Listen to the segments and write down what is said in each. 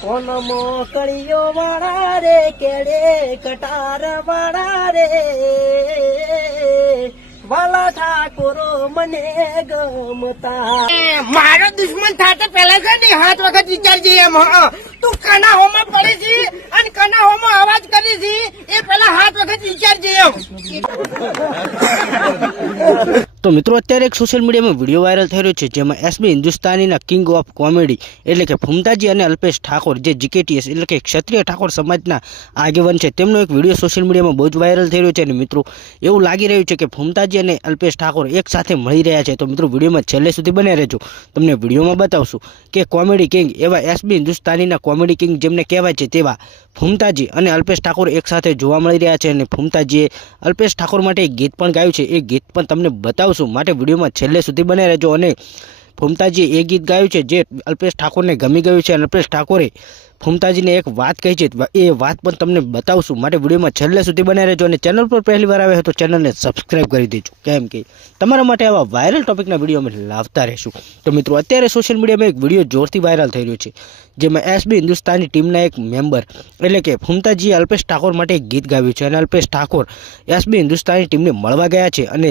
કોન મોકળીઓ વાળા રે કેડે કટાર વાળા રે વાલા ઠાકોરો મને ગમતા મારો દુશ્મન થાતે પેલા છે ને હાથ વખત વિચારજે એમ તું કના હોમાં પડે છે અને કના હોમાં અવાજ કરે છે એ પેલા હાથ વખત વિચારજે એમ। તો મિત્રો અત્યારે એક સોશિયલ મીડિયામાં વિડીયો વાયરલ થઈ રહ્યો છે જેમાં એસબી હિન્દુસ્તાનીના કિંગ ઓફ કોમેડી એટલે કે ફુમતાજી અને અલ્પેશ ઠાકોર જે જીકેટીએસ એટલે કે ક્ષત્રિય ઠાકોર સમાજના આગેવાન છે તેમનો એક વિડીયો સોશિયલ મીડિયામાં બહુ જ વાયરલ થઈ રહ્યો છે અને મિત્રો એવું લાગી રહ્યું છે કે ફુમતાજી અને અલ્પેશ ઠાકોર એક સાથે મળી રહ્યા છે। તો મિત્રો વિડીયોમાં છેલ્લે સુધી બને રહેજો, તમને વિડીયોમાં બતાવશું કે કોમેડી કિંગ એવા એસબી હિન્દુસ્તાનીના કોમેડી કિંગ જેમને કહેવાય છે તેવા ફુમતાજી અને અલ્પેશ ઠાકોર એક સાથે જોવા મળી રહ્યા છે અને ફુમતાજીએ અલ્પેશ ઠાકોર માટે એક ગીત પણ ગાયું છે, એ ગીત પણ તમને બતાવશું, માટે વિડીયોમાં છેલ્લે સુધી બને રહેજો। અને ફુમતાજીએ એ ગીત ગાયું છે જે અલ્પેશ ઠાકોરને ગમી ગયું છે અને અલ્પેશ ઠાકોરે ફુમતાજીને એક વાત કહી છે, એ વાત પણ તમને બતાવશું, માટે વિડીયોમાં છેલ્લે સુધી બને રહેજો। અને ચેનલ પર પહેલી વાર આવે તો ચેનલને સબસ્ક્રાઈબ કરી દેજો, કેમ કે તમારા માટે આવા વાયરલ ટોપિકના વિડીયો અમે લાવતા રહીશું। તો મિત્રો અત્યારે સોશિયલ મીડિયામાં એક વિડીયો જોરથી વાયરલ થઈ રહ્યો છે જેમાં એસબી હિન્દુસ્તાની ટીમના એક મેમ્બર એટલે કે ફુમતાજીએ અલ્પેશ ઠાકોર માટે એક ગીત ગાવ્યું છે અને અલ્પેશ ઠાકોર એસબી હિન્દુસ્તાની ટીમને મળવા ગયા છે અને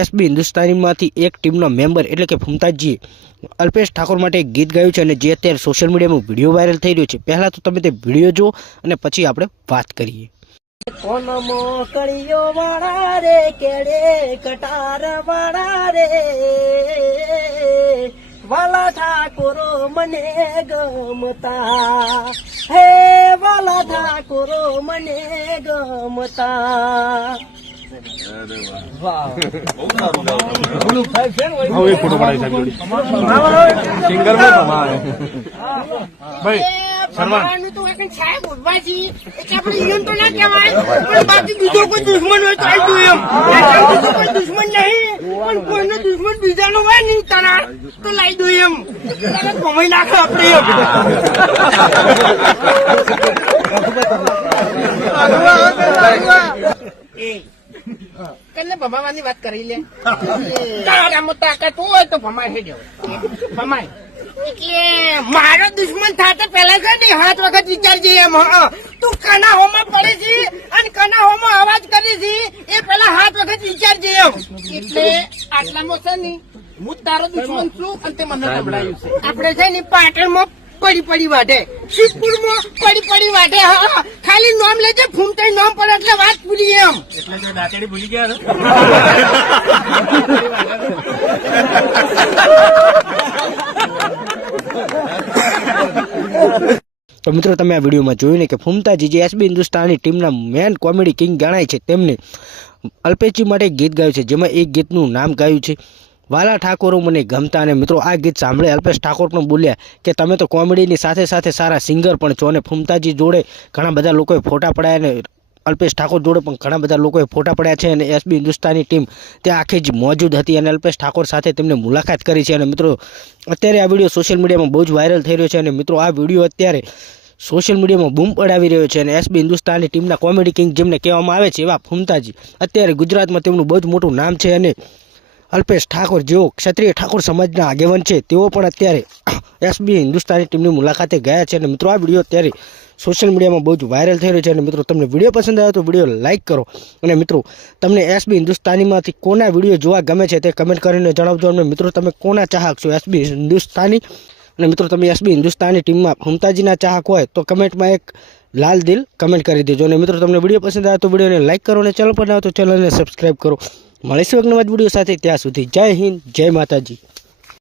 એસબી હિન્દુસ્તાનીમાંથી એક ટીમનો મેમ્બર એટલે કે ફુમતાજીએ અલ્પેશ ઠાકોર માટે એક ગીત ગાયું છે અને જે અત્યારે સોશિયલ મીડિયામાં વિડીયો વાયરલ થઈ રહ્યો છે। પહેલાં તો તમે તે વિડીયો જુઓ અને પછી આપણે વાત કરીએ। કોન મોકળીઓ વાળા રે કેડે કટાર વાળા રે વાલા ઠાકોરો મને ગમતા હે વાલા ઠાકોરો મને ગમતા। સાહેબ ઉભા છીએ એટલે આપણે ઈયન તો ના કહેવાય, પણ બાકી બીજો કોઈ દુશ્મન હોય તો આવી દઉં એમ, કોઈ દુશ્મન નહીં પણ કોઈનો દુશ્મન બીજાનો હોય નહીં તારા તો લાવી દઉં એમ, કમાઈ નાખે આપણે એમ। કને ભમાવાની વાત કરી લે, તારામાં તાકાત હોય તો ભમાય છે ભમાય એટલે મારો દુશ્મન થાતે પેલા છે ને હાથ વખત વિચારજે એમ તું કના હોમાં પડે છે અને કના હોમાં અવાજ કરે છે એ પેલા હાથ વખત વિચારજે એમ। એટલે આટલામાં છે ને હું તારો દુશ્મન છું અને તે મને નબળાયું છે। આપણે છે ને પાટણમાં પડી વાઢે, શિવપુરમાં પડી વાઢે, હા ખાલી નામ લેજે ફૂમતાઈ નામ પર એટલે વાત પૂરી એમ। એટલે જો દાંતેડી ભૂલી ગયા તો મિત્રો તમે આ વિડીયોમાં જોયું ને કે ફુમતાજી જે એસબી હિન્દુસ્તાની ટીમના મેન કોમેડી કિંગ ગણાય છે તેમને અલ્પેશજી માટે એક ગીત ગાયું છે જેમાં એક ગીતનું નામ ગાયું છે વાલા ઠાકોરો મને ગમતા। અને મિત્રો આ ગીત સાંભળે અલ્પેશ ઠાકોર પણ બોલ્યા કે તમે તો કોમેડીની સાથે સાથે સારા સિંગર પણ છો અને ફુમતાજી જોડે ઘણા બધા લોકોએ ફોટા પડાયા અને અલ્પેશ ઠાકોર જોડે પણ ઘણા બધા લોકોએ ફોટા પડ્યા છે અને એસબી હિન્દુસ્તાની ટીમ ત્યાં આખી જ મોજૂદ હતી અને અલ્પેશ ઠાકોર સાથે તેમને મુલાકાત કરી છે। અને મિત્રો અત્યારે આ વિડીયો સોશિયલ મીડિયામાં બહુ જ વાયરલ થઈ રહ્યો છે અને મિત્રો આ વિડીયો અત્યારે સોશિયલ મીડિયામાં બૂમ પડાવી રહ્યો છે અને એસબી હિન્દુસ્તાની ટીમના કોમેડી કિંગ જેમને કહેવામાં આવે છે એવા ફુમતાજી અત્યારે ગુજરાતમાં તેમનું બહુ જ મોટું નામ છે અને અલ્પેશ ઠાકોર જેઓ ક્ષત્રિય ઠાકોર સમાજના આગેવાન છે તેઓ પણ અત્યારે એસબી હિન્દુસ્તાની ટીમની મુલાકાતે ગયા છે અને મિત્રો આ વિડીયો અત્યારે સોશિયલ મીડિયામાં બહુ જ વાયરલ થઈ રહ્યો છે અને મિત્રો તમને વિડીયો પસંદ આવ્યો તો વિડીયો લાઇક કરો અને મિત્રો તમને એસબી હિન્દુસ્તાનીમાંથી કોના વિડીયો જોવા ગમે છે તે કમેન્ટ કરીને જણાવજો અને મિત્રો તમે કોના ચાહક છો એસબી હિન્દુસ્તાની અને મિત્રો તમે એસબી હિન્દુસ્તાની ટીમમાં ફુમતાજીના ચાહક હોય તો કમેન્ટમાં એક લાલ દિલ કમેન્ટ કરી દેજો અને મિત્રો તમને વિડીયો પસંદ આવે તો વિડીયોને લાઇક કરો અને ચેનલ પર ના આવે તો ચેનલને સબસ્ક્રાઈબ કરો। મળીશું એક નવા વિડીયો સાથે, ત્યાં સુધી જય હિન્દ, જય માતાજી।